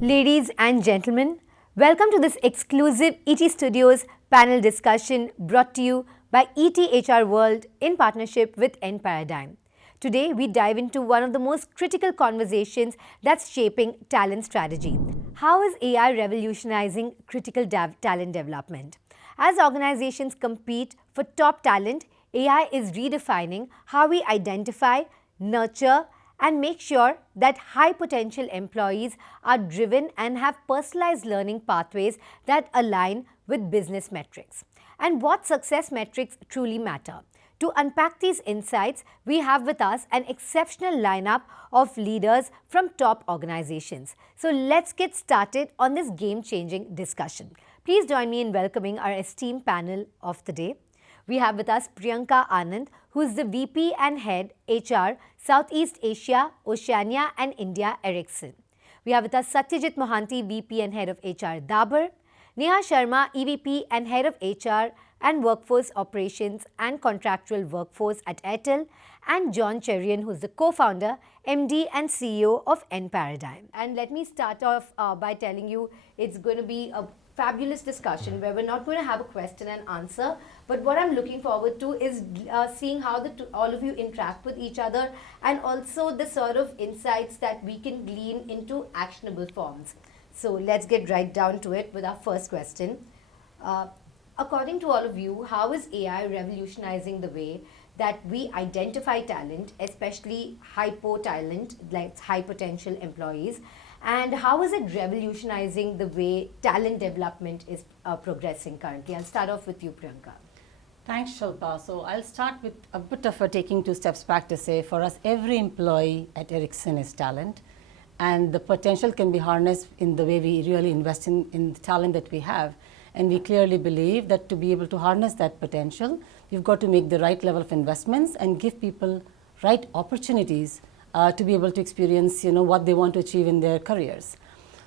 Ladies and gentlemen, welcome to this exclusive ET Studios panel discussion brought to you by ETHRWorld in partnership with enParadigm. Today, we dive into one of the most critical conversations that's shaping talent strategy. How is AI revolutionizing critical talent development? As organizations compete for top talent, AI is redefining how we identify, nurture, and make sure that high potential employees are driven and have personalized learning pathways that align with business metrics and what success metrics truly matter. To unpack these insights, we have with us an exceptional lineup of leaders from top organizations. So let's get started on this game-changing discussion. Please join me in welcoming our esteemed panel of the day. We have with us Priyanka Anand, who is the VP and Head HR, Southeast Asia, Oceania and India, Ericsson. We have with us Satyajit Mohanty, VP and Head of HR, Dabur, Neha Sharma, EVP and Head of HR and Workforce Operations and Contractual Workforce at Airtel, and John Cherian, who is the co-founder, MD and CEO of enParadigm. And let me start off by telling you it's going to be a fabulous discussion where we're not going to have a question and answer, but what I'm looking forward to is seeing how all of you interact with each other and also the sort of insights that we can glean into actionable forms. So let's get right down to it with our first question. According to all of you, how is AI revolutionizing the way that we identify talent, especially HiPo talent, like high potential employees? And how is it revolutionizing the way talent development is progressing currently? I'll start off with you, Priyanka. Thanks, Shilpa. So I'll start with a bit of taking 2 steps back to say, for us, every employee at Ericsson is talent. And the potential can be harnessed in the way we really invest in the talent that we have. And we clearly believe that to be able to harness that potential, we've got to make the right level of investments and give people right opportunities to be able to experience, what they want to achieve in their careers.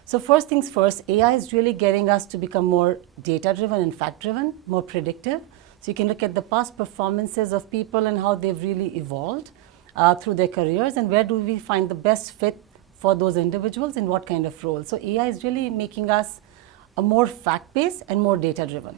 So first things first, AI is really getting us to become more data-driven and fact-driven, more predictive. So you can look at the past performances of people and how they've really evolved through their careers, and where do we find the best fit for those individuals in what kind of role. So AI is really making us a more fact-based and more data-driven.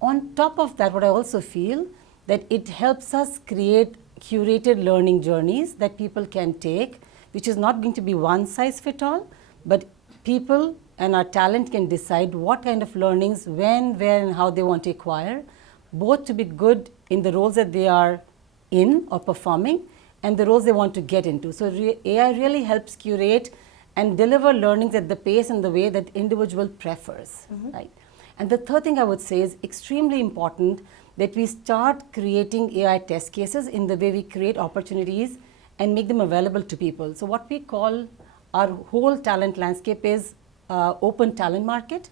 On top of that, what I also feel that it helps us create curated learning journeys that people can take, which is not going to be one size fit all, but people and our talent can decide what kind of learnings, when, where, and how they want to acquire, both to be good in the roles that they are in or performing and the roles they want to get into. So AI really helps curate and deliver learnings at the pace and the way that individual prefers, right? And the third thing I would say is extremely important that we start creating AI test cases in the way we create opportunities and make them available to people. So what we call our whole talent landscape is open talent market,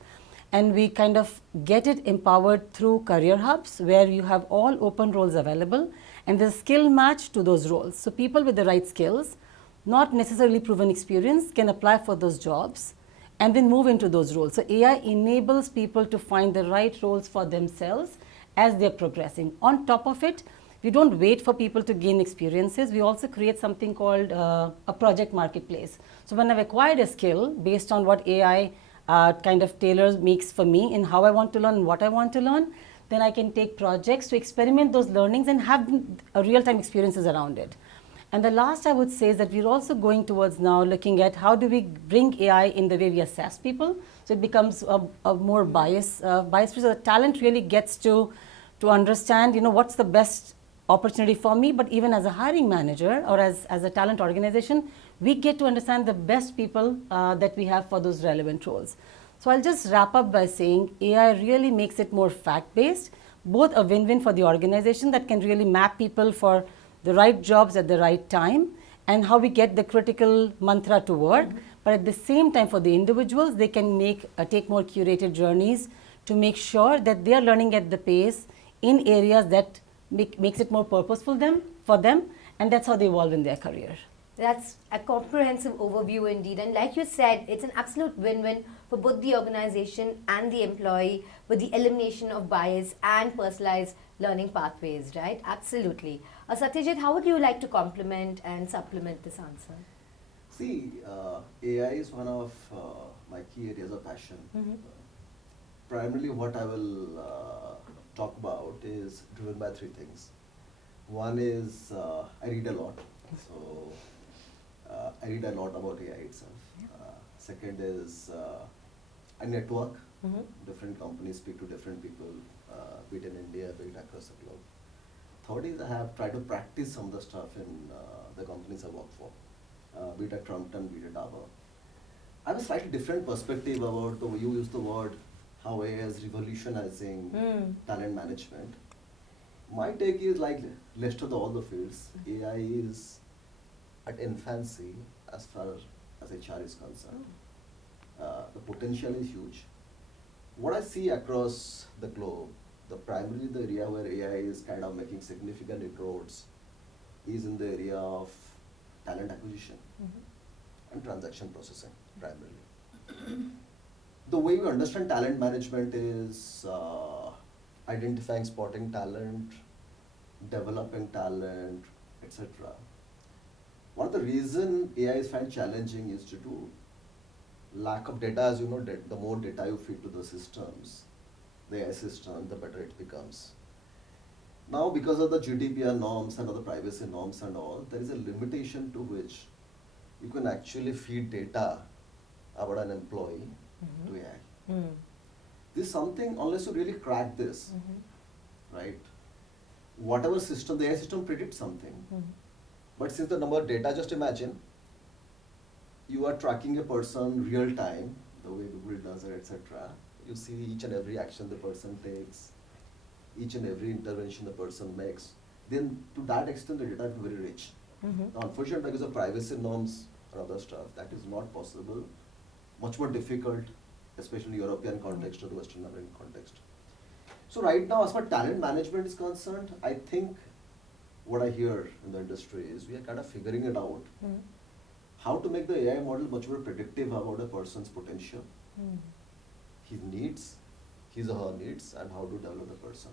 and we kind of get it empowered through career hubs where you have all open roles available and there's skill match to those roles. So people with the right skills, not necessarily proven experience, can apply for those jobs and then move into those roles. So AI enables people to find the right roles for themselves as they're progressing. On top of it, we don't wait for people to gain experiences. We also create something called a project marketplace. So when I've acquired a skill based on what AI kind of tailors makes for me in how I want to learn and what I want to learn, then I can take projects to experiment those learnings and have real-time experiences around it. And the last I would say is that we're also going towards now looking at how do we bring AI in the way we assess people. So it becomes a more bias so the talent really gets to understand, what's the best opportunity for me. But even as a hiring manager or as a talent organization, we get to understand the best people that we have for those relevant roles. So I'll just wrap up by saying AI really makes it more fact-based, both a win-win for the organization that can really map people for the right jobs at the right time and how we get the critical mantra to work. But at the same time, for the individuals, they can take more curated journeys to make sure that they are learning at the pace in areas that makes it more purposeful for them, and that's how they evolve in their career. That's a comprehensive overview indeed. And like you said, it's an absolute win-win for both the organization and the employee with the elimination of bias and personalized learning pathways, right? Absolutely. Satyajit, how would you like to complement and supplement this answer? See, AI is one of my key areas of passion. Primarily what I will talk about is driven by three things. One is I read a lot, so I read a lot about AI itself. Second is I network. Different companies, speak to different people, be it in India, be it across the globe. Third is I have tried to practice some of the stuff in the companies I work for, be it at Trumpton, be it at Dabur. I have a slightly different perspective about the way you use the word, how AI is revolutionizing talent management. My take is like list of all the fields, AI is at infancy as far as HR is concerned. The potential is huge. What I see across the globe, primarily the area where AI is kind of making significant inroads is in the area of talent acquisition and transaction processing primarily. The way we understand talent management is identifying, spotting talent, developing talent, etc. One of the reason AI is found challenging is due to lack of data. As you know, the more data you feed to the systems, the AI system, the better it becomes. Now, because of the GDPR norms and other privacy norms and all, there is a limitation to which you can actually feed data about an employee to AI. This is something, unless you really crack this, right? Whatever system, the AI system predicts something. But since the number of data, just imagine, you are tracking a person real time, the way Google does it, etc. You see each and every action the person takes, each and every intervention the person makes. Then to that extent, the data is very rich. Now, unfortunately, because of privacy norms and other stuff, that is not possible. Much more difficult, especially in European context or the Western American context. So right now, as far as talent management is concerned, I think what I hear in the industry is we are kind of figuring it out. How to make the AI model much more predictive about a person's potential, his needs, his or her needs, and how to develop the person.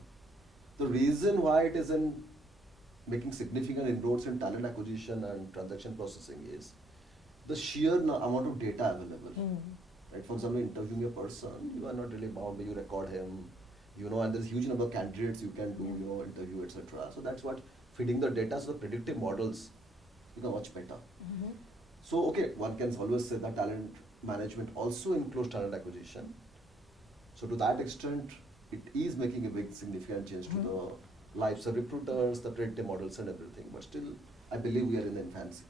The reason why it isn't making significant inroads in talent acquisition and transaction processing is the sheer amount of data available. Right? For example, interviewing a person, you are not really bound, but you record him, and there's a huge number of candidates you can do, interview, etc. So that's what feeding the data, so the predictive models become much better. So, okay, one can always say that talent management also includes talent acquisition. So to that extent, it is making a big significant change to the lives of recruiters, the predictive models and everything. But still, I believe we are in the infancy.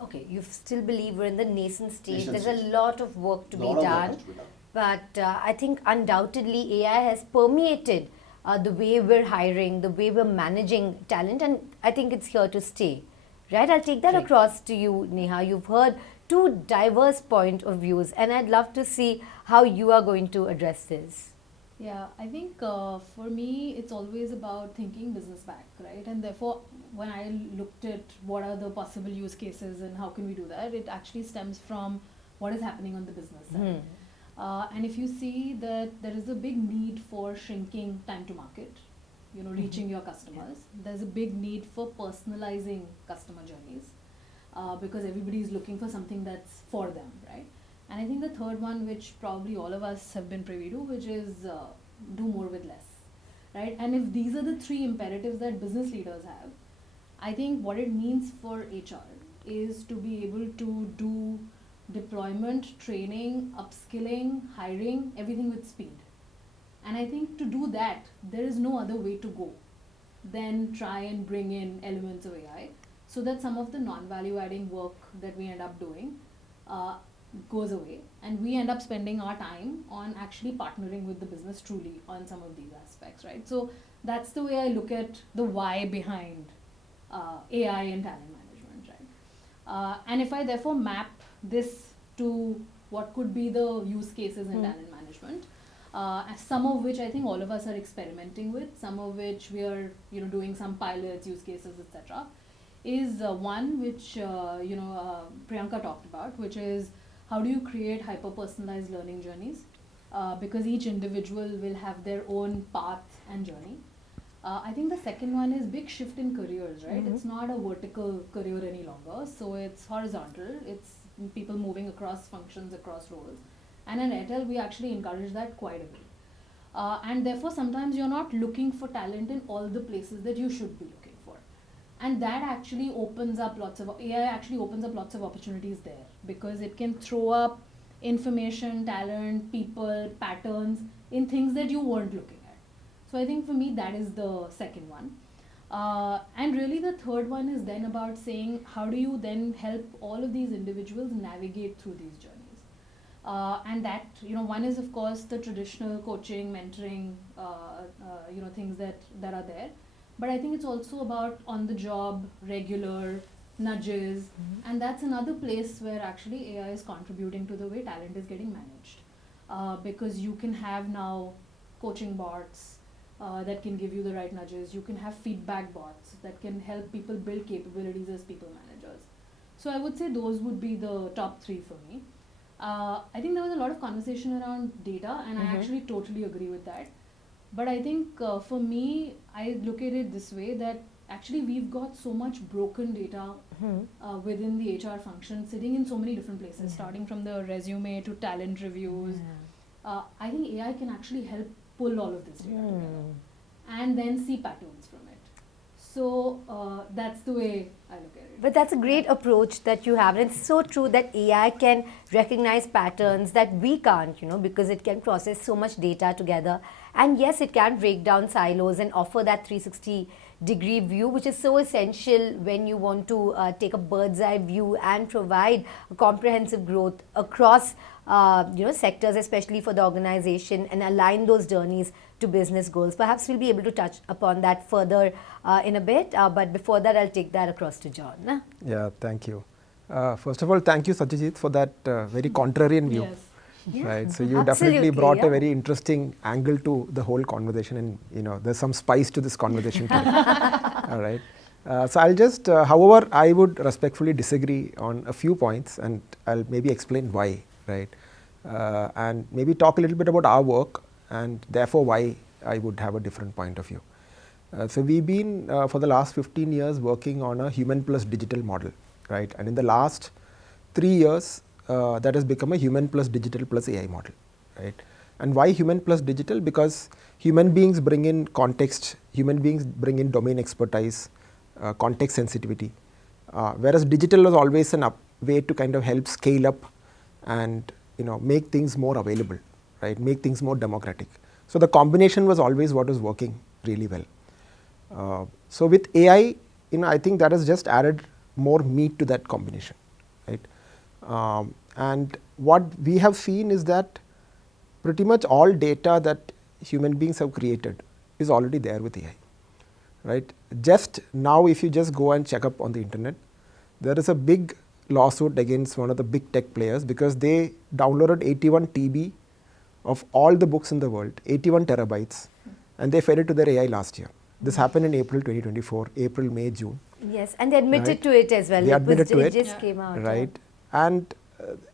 Okay, you still believe we're in the nascent stage. Nascent There's stage. a lot of work to be Lot of work done. has to be done. But I think undoubtedly AI has permeated the way we're hiring, the way we're managing talent, and I think it's here to stay. Right? I'll take that Right. across to you, Neha. You've heard two diverse point of views, and I'd love to see how you are going to address this. Yeah, I think for me, it's always about thinking business back, right? And therefore, when I looked at what are the possible use cases and how can we do that, it actually stems from what is happening on the business side. And if you see that there is a big need for shrinking time to market, reaching your customers, there's a big need for personalizing customer journeys because everybody is looking for something that's for them, right? And I think the third one, which probably all of us have been privy to, which is do more with less, right? And if these are the three imperatives that business leaders have, I think what it means for HR is to be able to do deployment, training, upskilling, hiring, everything with speed. And I think to do that, there is no other way to go than try and bring in elements of AI so that some of the non-value adding work that we end up doing goes away, and we end up spending our time on actually partnering with the business truly on some of these aspects, right? So that's the way I look at the why behind AI and talent management, right? And if I therefore map this to what could be the use cases in talent management, some of which I think all of us are experimenting with, some of which we are doing some pilots, use cases, etc., is one which Priyanka talked about, which is how do you create hyper-personalized learning journeys? Because each individual will have their own path and journey. I think the second one is big shift in careers, right? It's not a vertical career any longer, so it's horizontal. It's people moving across functions, across roles. And in Airtel, we actually encourage that quite a bit. And therefore, sometimes you're not looking for talent in all the places that you should be looking for. And that actually opens up AI actually opens up lots of opportunities there, because it can throw up information, talent, people, patterns in things that you weren't looking at. So I think for me, that is the second one. And really the third one is then about saying, how do you then help all of these individuals navigate through these journeys? And that, one is of course the traditional coaching, mentoring, things that are there. But I think it's also about on the job, regular nudges, and that's another place where actually AI is contributing to the way talent is getting managed. Because you can have now coaching bots that can give you the right nudges. You can have feedback bots that can help people build capabilities as people managers. So I would say those would be the top three for me. I think there was a lot of conversation around data, and I actually totally agree with that. But I think for me, I look at it this way, that actually we've got so much broken data within the HR function, sitting in so many different places, starting from the resume to talent reviews. I think AI can actually help pull all of this data together and then see patterns from it. So that's the way I look at it. But that's a great approach that you have. And it's so true that AI can recognize patterns that we can't, because it can process so much data together. And yes, it can break down silos and offer that 360-degree view, which is so essential when you want to take a bird's eye view and provide comprehensive growth across sectors, especially for the organization, and align those journeys to business goals. Perhaps we'll be able to touch upon that further in a bit, but before that, I'll take that across to John. Yeah, thank you. First of all, thank you, Satyajit, for that very contrarian view. Yes. Right, so you definitely brought a very interesting angle to the whole conversation, and there's some spice to this conversation too. All right, so I'll just, however, I would respectfully disagree on a few points, and I'll maybe explain why, right, and maybe talk a little bit about our work, and therefore why I would have a different point of view. So we've been for the last 15 years working on a human plus digital model, right, and in the last 3 years. That has become a human plus digital plus AI model, right? And why human plus digital? Because human beings bring in context, human beings bring in domain expertise, context sensitivity, whereas digital was always a way to kind of help scale up and make things more available, right? Make things more democratic. So the combination was always what was working really well. So with AI, I think that has just added more meat to that combination, right? And what we have seen is that pretty much all data that human beings have created is already there with AI, right? Just now, if you just go and check up on the internet, there is a big lawsuit against one of the big tech players because they downloaded 81 TB of all the books in the world, 81 terabytes, and they fed it to their AI last year. This happened in April 2024, April, May, June. Yes, and they admitted to it as well. They admitted to it. It just came out. Right. And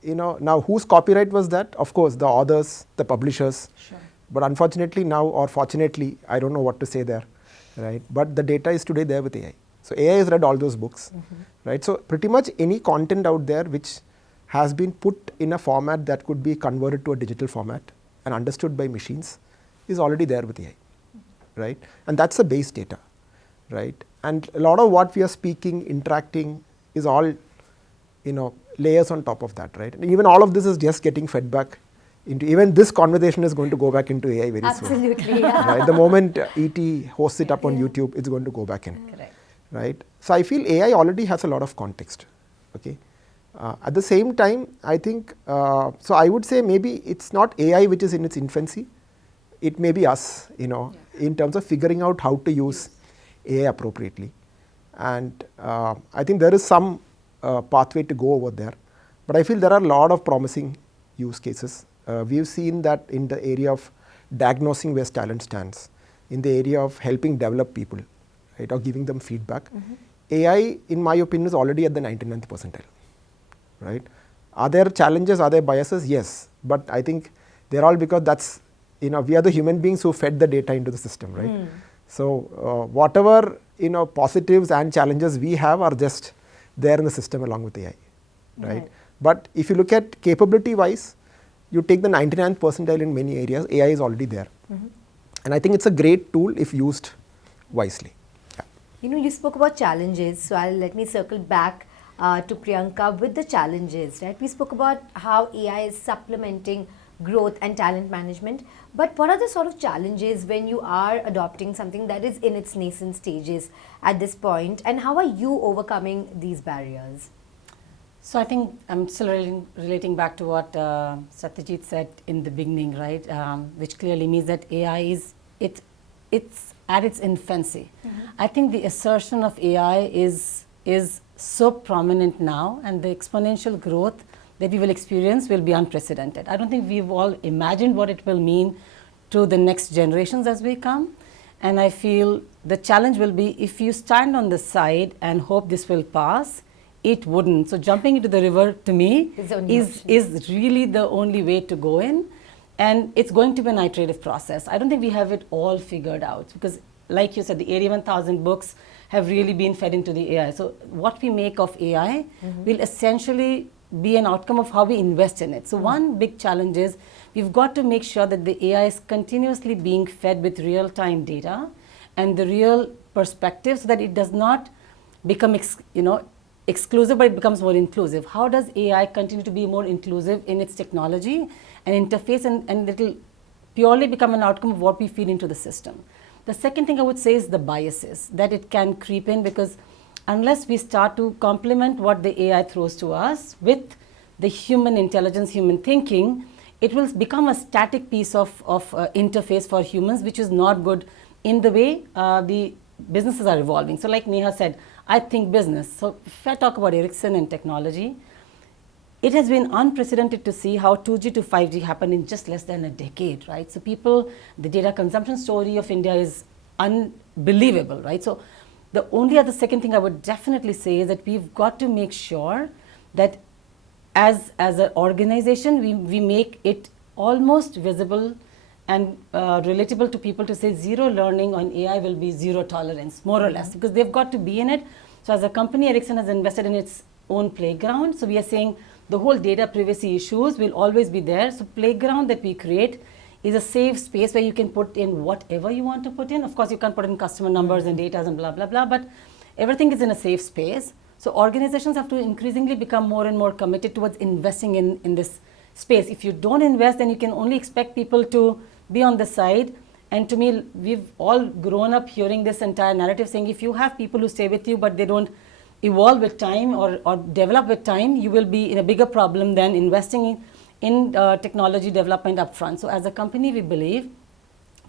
now whose copyright was that? Of course, the authors, the publishers. Sure. But unfortunately now, or fortunately, I don't know what to say there, right? But the data is today there with AI. So AI has read all those books, right? So pretty much any content out there which has been put in a format that could be converted to a digital format and understood by machines is already there with AI, right? And that's the base data, right? And a lot of what we are speaking, interacting is all, layers on top of that, right? And even all of this is just getting fed back into, even this conversation is going to go back into AI very soon. Absolutely, yeah. Right? The moment ET hosts it up on YouTube, it's going to go back in. Correct. Right? So I feel AI already has a lot of context. Okay. At the same time, I think, so I would say maybe it's not AI which is in its infancy. It may be us, in terms of figuring out how to use AI appropriately. And I think there is some pathway to go over there. But I feel there are a lot of promising use cases. We've seen that in the area of diagnosing where talent stands, in the area of helping develop people, right, or giving them feedback. AI, in my opinion, is already at the 99th percentile, right? Are there challenges, are there biases? Yes, but I think they're all because that's, we are the human beings who fed the data into the system, right? So whatever, positives and challenges we have are just there in the system along with AI, right? But if you look at capability wise, you take the 99th percentile in many areas, AI is already there. And I think it's a great tool if used wisely. Yeah. You know, you spoke about challenges, so let me circle back to Priyanka with the challenges, right? We spoke about how AI is supplementing growth and talent management, but what are the sort of challenges when you are adopting something that is in its nascent stages at this point, and how are you overcoming these barriers? So I think I'm still relating back to what Satyajit said in the beginning, right? Which clearly means that AI it's at its infancy. I think the assertion of AI is so prominent now, and the exponential growth that we will experience will be unprecedented. I don't think we've all imagined what it will mean to the next generations as we come. And I feel the challenge will be if you stand on the side and hope this will pass, it wouldn't. So jumping into the river to me is really the only way to go in. And it's going to be an iterative process. I don't think we have it all figured out, because like you said, the 81,000 books have really been fed into the AI. So what we make of AI will essentially be an outcome of how we invest in it. So one big challenge is we've got to make sure that the AI is continuously being fed with real-time data and the real perspective, so that it does not become exclusive, but it becomes more inclusive. How does AI continue to be more inclusive in its technology and interface, and it will purely become an outcome of what we feed into the system. The second thing I would say is the biases that it can creep in, because unless we start to complement what the AI throws to us with the human intelligence, human thinking, it will become a static piece of interface for humans, which is not good in the way the businesses are evolving. So like Neha said, I think business. So if I talk about Ericsson and technology, it has been unprecedented to see how 2G to 5G happened in just less than a decade, right? So the data consumption story of India is unbelievable, right? So the only other second thing I would definitely say is that we've got to make sure that as an organization, we make it almost visible and relatable to people to say zero learning on AI will be zero tolerance, more or less, because they've got to be in it. So as a company, Ericsson has invested in its own playground. So we are saying the whole data privacy issues will always be there. So playground that we create is a safe space where you can put in whatever you want to put in. Of course, you can't put in customer numbers and data and blah, blah, blah, but everything is in a safe space. So organizations have to increasingly become more and more committed towards investing in this space. If you don't invest, then you can only expect people to be on the side. And to me, we've all grown up hearing this entire narrative saying if you have people who stay with you, but they don't evolve with time or develop with time, you will be in a bigger problem than investing in technology development upfront. So as a company, we believe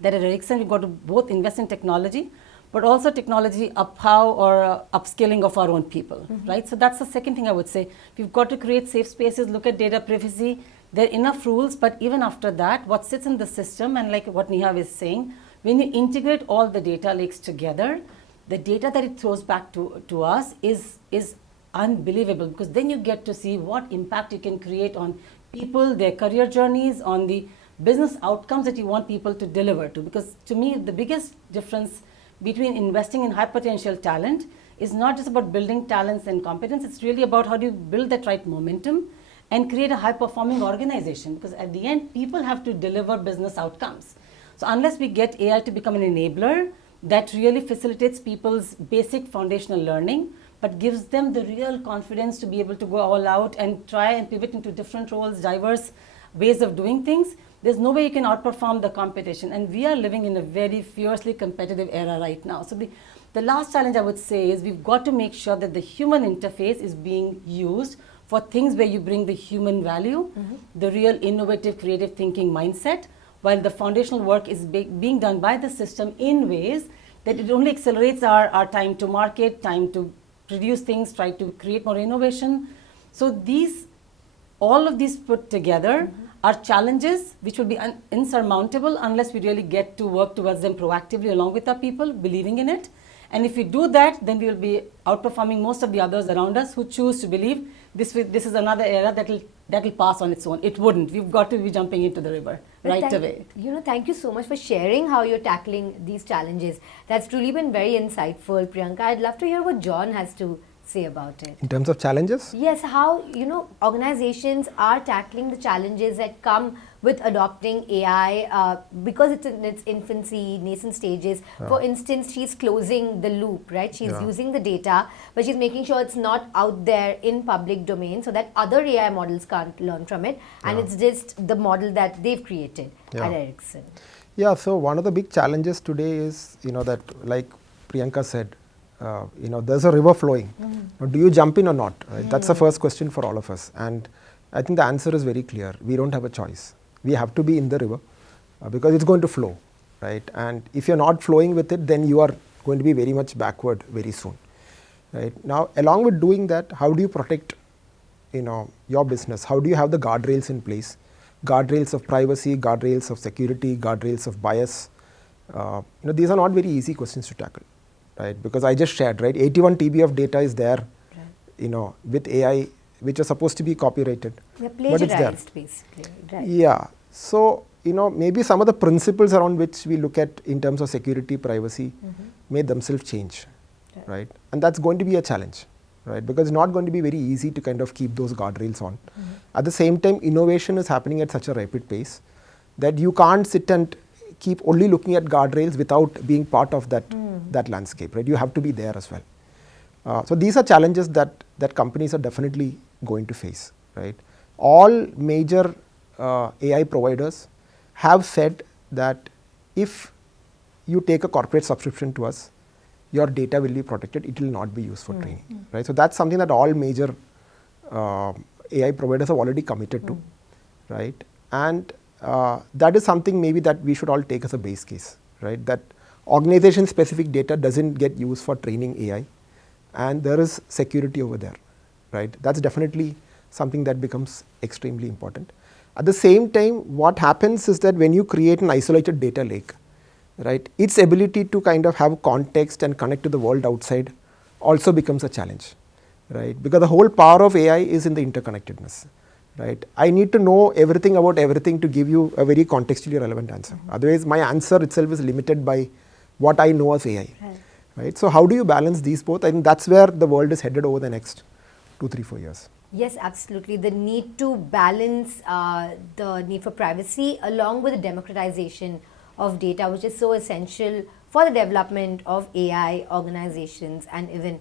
that at Ericsson, we've got to both invest in technology, but also technology upskilling of our own people, right? So that's the second thing I would say. We've got to create safe spaces, look at data privacy. There are enough rules, but even after that, what sits in the system, and like what Neha is saying, when you integrate all the data lakes together, the data that it throws back to us is unbelievable, because then you get to see what impact you can create on people, their career journeys, on the business outcomes that you want people to deliver to. Because to me, the biggest difference between investing in high potential talent is not just about building talents and competence, it's really about how do you build that right momentum and create a high performing organization, because at the end, people have to deliver business outcomes. So unless we get AI to become an enabler that really facilitates people's basic foundational learning, but gives them the real confidence to be able to go all out and try and pivot into different roles, diverse ways of doing things, there's no way you can outperform the competition. And we are living in a very fiercely competitive era right now. So the last challenge I would say is we've got to make sure that the human interface is being used for things where you bring the human value, the real innovative, creative thinking mindset, while the foundational work is being done by the system in ways that it only accelerates our time to market, time to produce things, try to create more innovation. So all of these put together are challenges which will be insurmountable unless we really get to work towards them proactively along with our people, believing in it. And if we do that, then we will be outperforming most of the others around us who choose to believe this is another era that will pass on its own. It wouldn't. We've got to be jumping into the river right away. Thank you so much for sharing how you're tackling these challenges. That's truly been very insightful, Priyanka. I'd love to hear what John has to say about it? In terms of challenges? Yes, how organizations are tackling the challenges that come with adopting AI because it's in its infancy, nascent stages. For instance, she's closing the loop, right? She's using the data, but she's making sure it's not out there in public domain so that other AI models can't learn from it, and it's just the model that they've created at Ericsson. Yeah, so one of the big challenges today is, that like Priyanka said, there's a river flowing. Now, do you jump in or not? Right? That's the first question for all of us. And I think the answer is very clear. We don't have a choice. We have to be in the river because it's going to flow, right? And if you're not flowing with it, then you are going to be very much backward very soon, right? Now, along with doing that, how do you protect, your business? How do you have the guardrails in place? Guardrails of privacy, guardrails of security, guardrails of bias. These are not very easy questions to tackle, right? Because I just shared, right? 81 TB of data is there, with AI, which are supposed to be copyrighted. They're plagiarized, basically, right? Yeah. So, maybe some of the principles around which we look at in terms of security, privacy, may themselves change, right? And that's going to be a challenge, right? Because it's not going to be very easy to kind of keep those guardrails on. At the same time, innovation is happening at such a rapid pace that you can't sit and keep only looking at guardrails without being part of that landscape, right? You have to be there as well. So these are challenges that companies are definitely going to face, right? All major AI providers have said that if you take a corporate subscription to us, your data will be protected, it will not be used for training, right? So that's something that all major AI providers have already committed to, right? And that is something maybe that we should all take as a base case, right? That organization specific data doesn't get used for training AI, and there is security over there, right? That's definitely something that becomes extremely important. At the same time, what happens is that when you create an isolated data lake, right, its ability to kind of have context and connect to the world outside also becomes a challenge, right? Because the whole power of AI is in the interconnectedness, right? I need to know everything about everything to give you a very contextually relevant answer. Otherwise, my answer itself is limited by what I know as AI, right? So how do you balance these both? I think that's where the world is headed over the next 2, 3, 4 years. Yes, absolutely. The need to balance the need for privacy along with the democratization of data, which is so essential for the development of AI organizations and even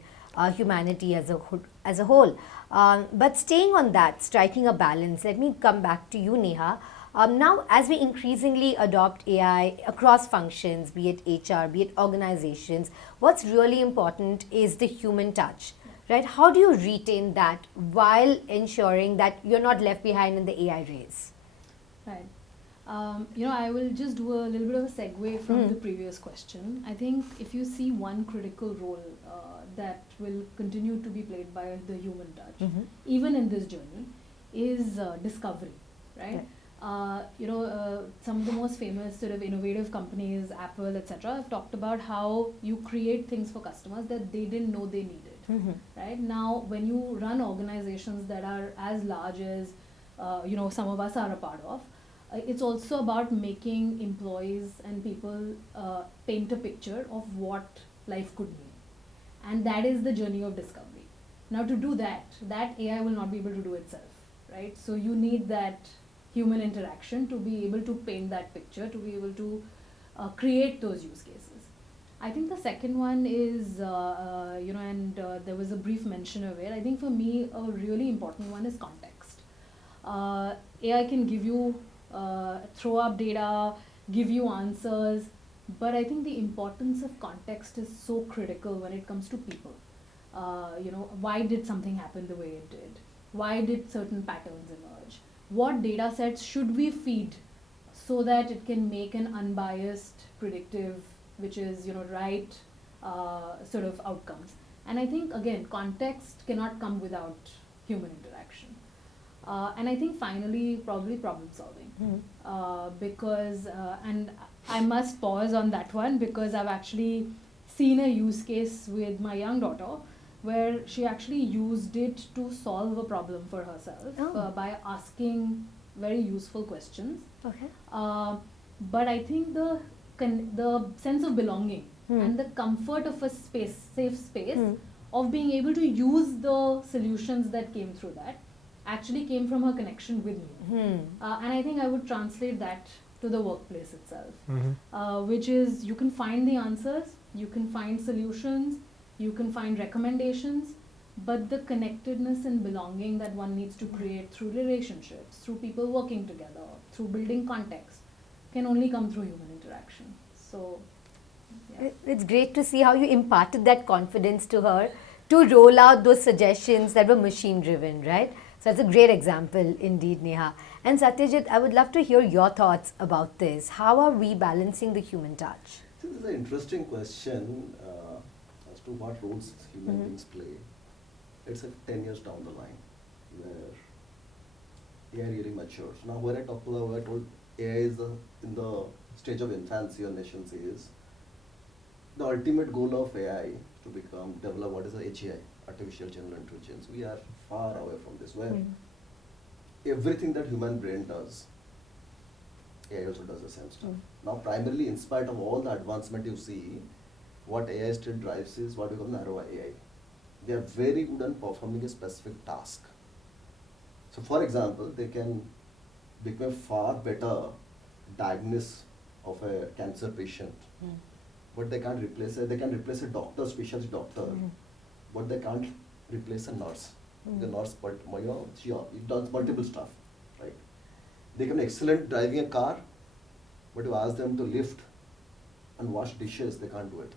humanity as a whole. But staying on that, striking a balance, let me come back to you, Neha. Now, as we increasingly adopt AI across functions, be it HR, be it organizations, what's really important is the human touch. Right? How do you retain that while ensuring that you're not left behind in the AI race? Right. I will just do a little bit of a segue from the previous question. I think if you see one critical role that will continue to be played by the human touch, even in this journey, is discovery, right? Some of the most famous sort of innovative companies, Apple, etc., have talked about how you create things for customers that they didn't know they needed. Right now, when you run organizations that are as large as some of us are a part of, it's also about making employees and people paint a picture of what life could mean, and that is the journey of discovery. Now, to do that AI will not be able to do itself, right? So you need that human interaction to be able to paint that picture, to be able to create those use cases. I think the second one is, there was a brief mention of it. I think for me, a really important one is context. AI can give you, throw up data, give you answers, but I think the importance of context is so critical when it comes to people. Why did something happen the way it did? Why did certain patterns emerge? What data sets should we feed so that it can make an unbiased, predictive, which is right sort of outcomes. And I think again, context cannot come without human interaction. And I think finally, probably problem solving, because and I must pause on that one because I've actually seen a use case with my young daughter where she actually used it to solve a problem for herself by asking very useful questions. Okay. But I think the sense of belonging and the comfort of a safe space of being able to use the solutions that came through that actually came from her connection with me. And I think I would translate that to the workplace itself, which is you can find the answers, you can find solutions, you can find recommendations, but the connectedness and belonging that one needs to create through relationships, through people working together, through building context, can only come through human interaction. So, yeah. It's great to see how you imparted that confidence to her to roll out those suggestions that were machine driven, right? So that's a great example indeed, Neha. And Satyajit, I would love to hear your thoughts about this. How are we balancing the human touch? This is an interesting question as to what roles human beings play. It's 10 years down the line where AI really matures. Now, when I told AI is in the stage of infancy or nascency is the ultimate goal of AI to develop what is the HAI, artificial general intelligence. We are far away from this, where everything that human brain does, AI also does the same stuff. Now, primarily, in spite of all the advancement you see, what AI still drives is what we call narrow AI. They are very good at performing a specific task. So, for example, they can become far better diagnosis of a cancer patient, but they can't replace it. They can replace a doctor, specialist doctor, but they can't replace a nurse. The nurse, but it does multiple stuff, right? They can be excellent driving a car, but you ask them to lift and wash dishes, they can't do it.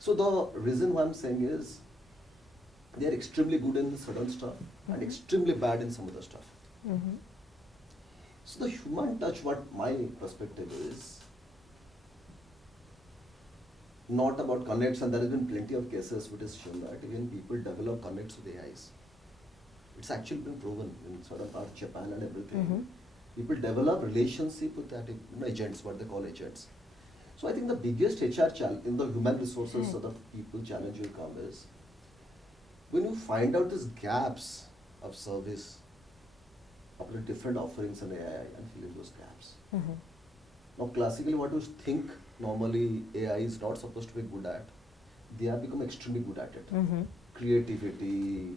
So the reason why I'm saying is they are extremely good in certain stuff and extremely bad in some other stuff. So the human touch, what my perspective is, not about connects, and there has been plenty of cases which has shown that even people develop connects with AIs. It's actually been proven in certain parts of Japan and everything. People develop relationship with that agents, what they call agents. So I think the biggest HR challenge in the human resources sort of people challenge will come is when you find out these gaps of service of the different offerings in AI and fill in those gaps. Now classically what you think normally AI is not supposed to be good at, they have become extremely good at it. Creativity,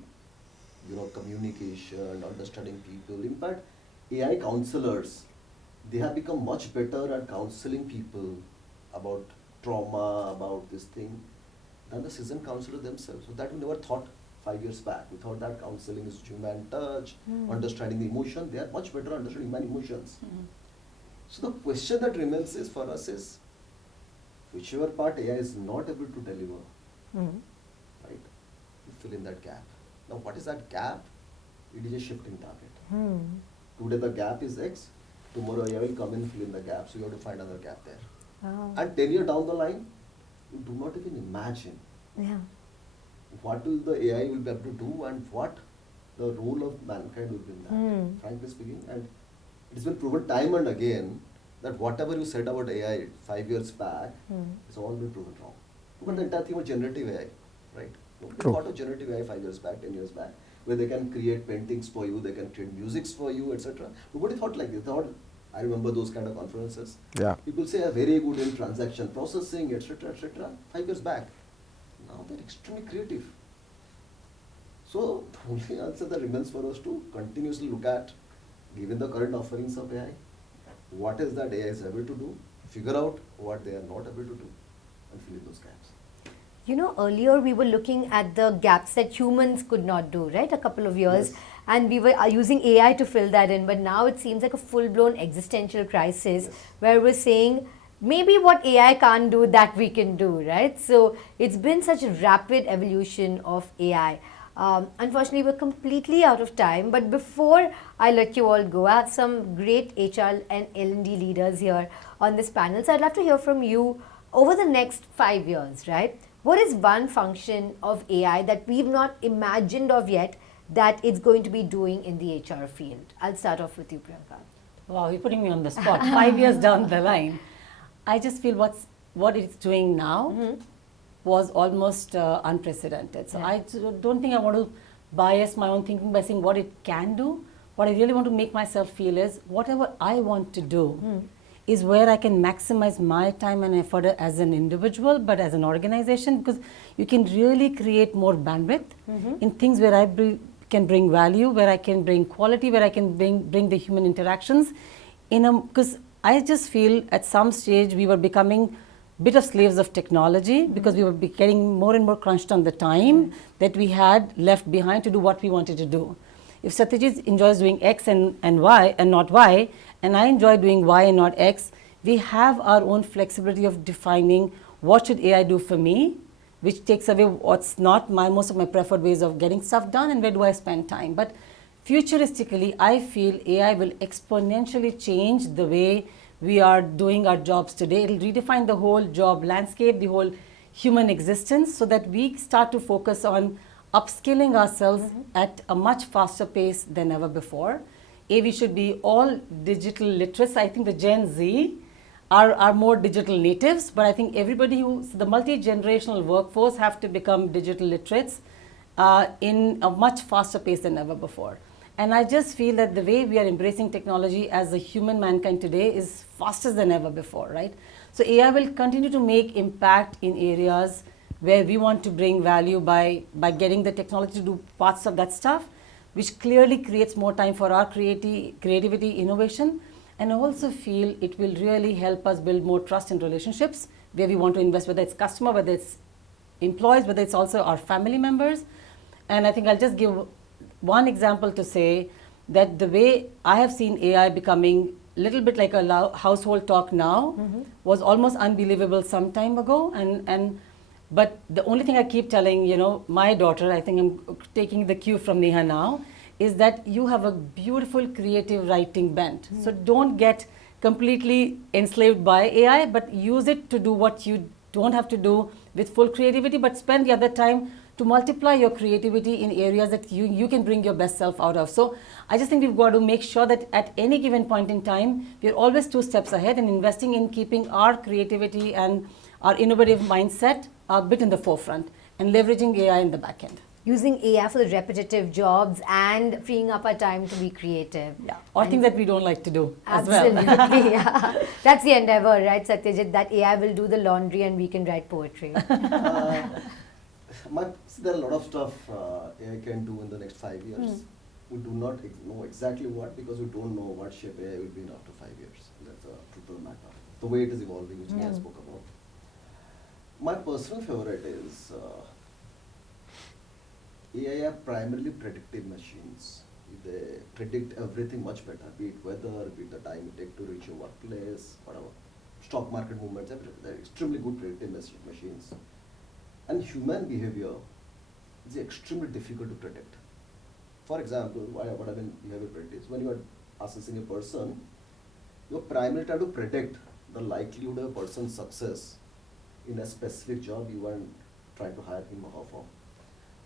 communication, understanding people. In fact, AI counselors, they have become much better at counseling people about trauma, about this thing, than the seasoned counselors themselves. So that we never thought 5 years back. We thought that counseling is human touch, understanding the emotion. They are much better at understanding human emotions. So the question that remains is for us is, whichever part AI is not able to deliver, right, you fill in that gap. Now what is that gap? It is a shifting target. Today the gap is X, tomorrow AI will come in and fill in the gap, so you have to find another gap there. And 10 years down the line, you do not even imagine what will the AI will be able to do and what the role of mankind will be in that, frankly speaking. And it's been proven time and again that whatever you said about AI 5 years back, it's all been proven wrong. But the entire thing was generative AI, right? Nobody thought of generative AI 5 years back, 10 years back, where they can create paintings for you, they can create musics for you, etc. Nobody thought like this. I remember those kind of conferences. People say are very good in transaction processing, etc., etc. 5 years back. Now they're extremely creative. So the only answer that remains for us to continuously look at, given the current offerings of AI, what is that AI is able to do, figure out what they are not able to do, and fill in those gaps. Earlier we were looking at the gaps that humans could not do, right? A couple of years. Yes. And we were using AI to fill that in. But now it seems like a full-blown existential crisis where we're saying, maybe what AI can't do, that we can do, right? So it's been such a rapid evolution of AI. Unfortunately, we're completely out of time. But before I let you all go, I have some great HR and L&D leaders here on this panel. So I'd love to hear from you over the next 5 years, right? What is one function of AI that we've not imagined of yet that it's going to be doing in the HR field? I'll start off with you, Priyanka. Wow, you're putting me on the spot. 5 years down the line, I just feel what it's doing now was almost unprecedented. So I don't think I want to bias my own thinking by saying what it can do. What I really want to make myself feel is whatever I want to do, is where I can maximize my time and effort as an individual, but as an organization, because you can really create more bandwidth in things where I can bring value, where I can bring quality, where I can bring the human interactions. Because I just feel at some stage we were becoming a bit of slaves of technology because we were getting more and more crunched on the time that we had left behind to do what we wanted to do. If Satyajit enjoys doing X and Y and not Y, and I enjoy doing Y and not X, we have our own flexibility of defining what should AI do for me, which takes away what's not most of my preferred ways of getting stuff done, and where do I spend time. But futuristically, I feel AI will exponentially change the way we are doing our jobs today. It will redefine the whole job landscape, the whole human existence, so that we start to focus on upskilling ourselves at a much faster pace than ever before. We should be all digital literates. I think the Gen Z are more digital natives, but I think everybody the multi-generational workforce have to become digital literates in a much faster pace than ever before. And I just feel that the way we are embracing technology as a human mankind today is faster than ever before, right? So AI will continue to make impact in areas where we want to bring value by getting the technology to do parts of that stuff, which clearly creates more time for our creativity, innovation. And I also feel it will really help us build more trust in relationships where we want to invest, whether it's customer, whether it's employees, whether it's also our family members. And I think I'll just give one example to say that the way I have seen AI becoming a little bit like a household talk now was almost unbelievable some time ago. But the only thing I keep telling, my daughter, I think I'm taking the cue from Neha now, is that you have a beautiful creative writing bent. So don't get completely enslaved by AI, but use it to do what you don't have to do with full creativity, but spend the other time to multiply your creativity in areas that you can bring your best self out of. So I just think we've got to make sure that at any given point in time, we're always 2 steps ahead and investing in keeping our creativity and our innovative mindset a bit in the forefront and leveraging AI in the back end. Using AI for the repetitive jobs and freeing up our time to be creative. Yeah, or things that we don't like to do absolutely, as well. Yeah. That's the endeavor, right, Satyajit? That AI will do the laundry and we can write poetry. There are a lot of stuff AI can do in the next 5 years. We do not know exactly what, because we don't know what shape AI will be in after 5 years. That's the truth of the matter. The way it is evolving, which I spoke about. My personal favorite is AI are primarily predictive machines. They predict everything much better, be it weather, be it the time it takes to reach your workplace, whatever. Stock market movements, everything. They're extremely good predictive machines. And human behavior is extremely difficult to predict. For example, what I mean behavior predict is when you are assessing a person, you're primarily trying to predict the likelihood of a person's success in a specific job you are trying to hire him or her for.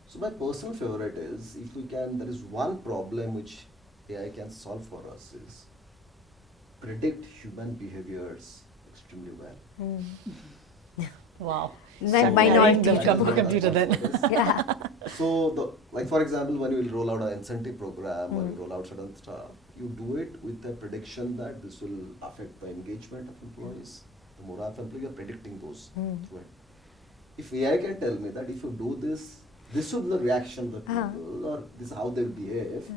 So my personal favorite is, if we can, there is one problem which AI can solve for us, is predict human behaviors extremely well. Wow. Like minority computer then. Yeah. So, for example, when you roll out an incentive program, when you roll out certain stuff, you do it with the prediction that this will affect the engagement of employees. The more of employees, you're predicting those through it. If AI can tell me that if you do this, this will be the reaction of the people, or this is how they behave,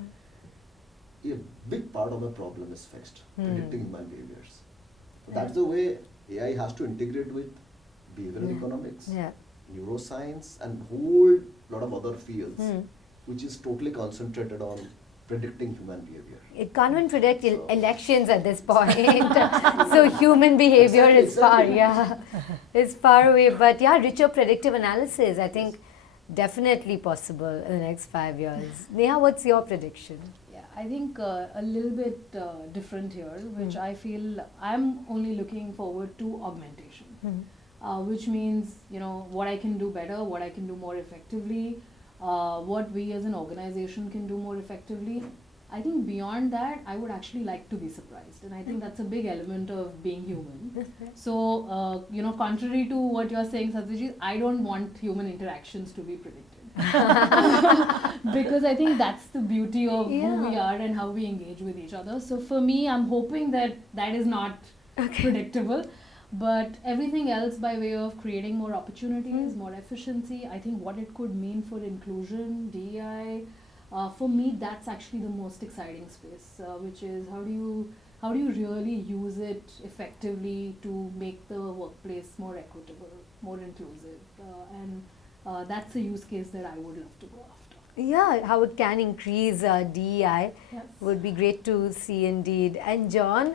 a big part of the problem is fixed, predicting human behaviors. That's the way AI has to integrate with behavioral economics, neuroscience, and whole lot of other fields, which is totally concentrated on predicting human behavior. It can't even predict elections at this point. So human behavior is far away. But yeah, richer predictive analysis, I think, definitely possible in the next 5 years. Neha, what's your prediction? Yeah, I think a little bit different here, which I feel I'm only looking forward to augmentation, which means, what I can do better, what I can do more effectively, what we as an organization can do more effectively. I think beyond that, I would actually like to be surprised. And I think that's a big element of being human. So, contrary to what you're saying, Satyajit, I don't want human interactions to be predicted. Because I think that's the beauty of who we are and how we engage with each other. So for me, I'm hoping that that is not predictable. But everything else by way of creating more opportunities, more efficiency, I think what it could mean for inclusion, DEI, for me that's actually the most exciting space, which is how do you really use it effectively to make the workplace more equitable, more inclusive, and that's a use case that I would love to go after. Yeah, how it can increase DEI Yes. would be great to see indeed. And John,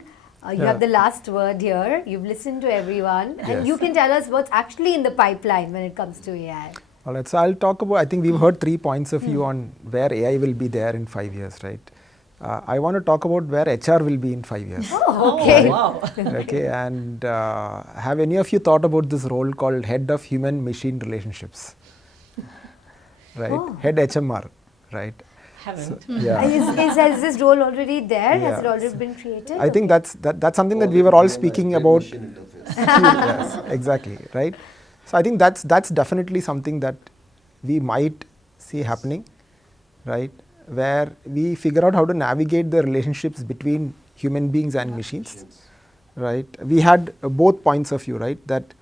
you Yeah. have the last word here. You've listened to everyone, and Yes. you can tell us what's actually in the pipeline when it comes to AI. All right, so I'll talk about, I think we've heard 3 points of view on where AI will be there in 5 years, right? I want to talk about where HR will be in 5 years. Oh, okay. wow. Okay, and have any of you thought about this role called Head of Human Machine Relationships? Right, Oh. Head HMR, right? Haven't. Yeah. Is this role already there? Has it Yeah. already been created? I think that's something that we were all speaking about. Machine interface. Yes, exactly, right? So I think that's definitely something that we might see happening, right? Where we figure out how to navigate the relationships between human beings and machines, right? We had both points of view, right? That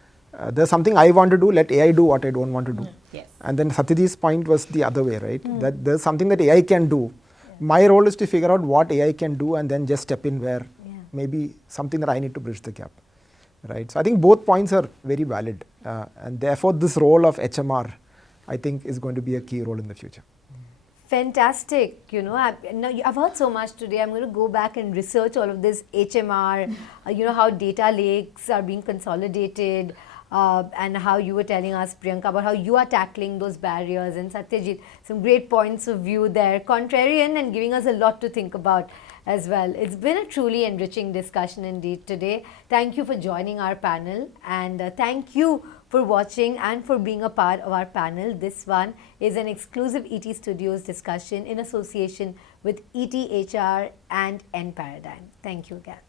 there's something I want to do, let AI do what I don't want to do. Yes. And then Satyajit's point was the other way, right? That there's something that AI can do. My role is to figure out what AI can do and then just step in where maybe something that I need to bridge the gap, right? So I think both points are very valid, and therefore this role of HMR, I think, is going to be a key role in the future. Fantastic. You know, I've heard so much today. I'm going to go back and research all of this HMR, how data lakes are being consolidated, and how you were telling us, Priyanka, about how you are tackling those barriers, and Satyajit, some great points of view there, contrarian and giving us a lot to think about as well. It's been a truly enriching discussion indeed today. Thank you for joining our panel, and thank you for watching and for being a part of our panel. This one is an exclusive ET Studios discussion in association with ETHR and enParadigm. Thank you again.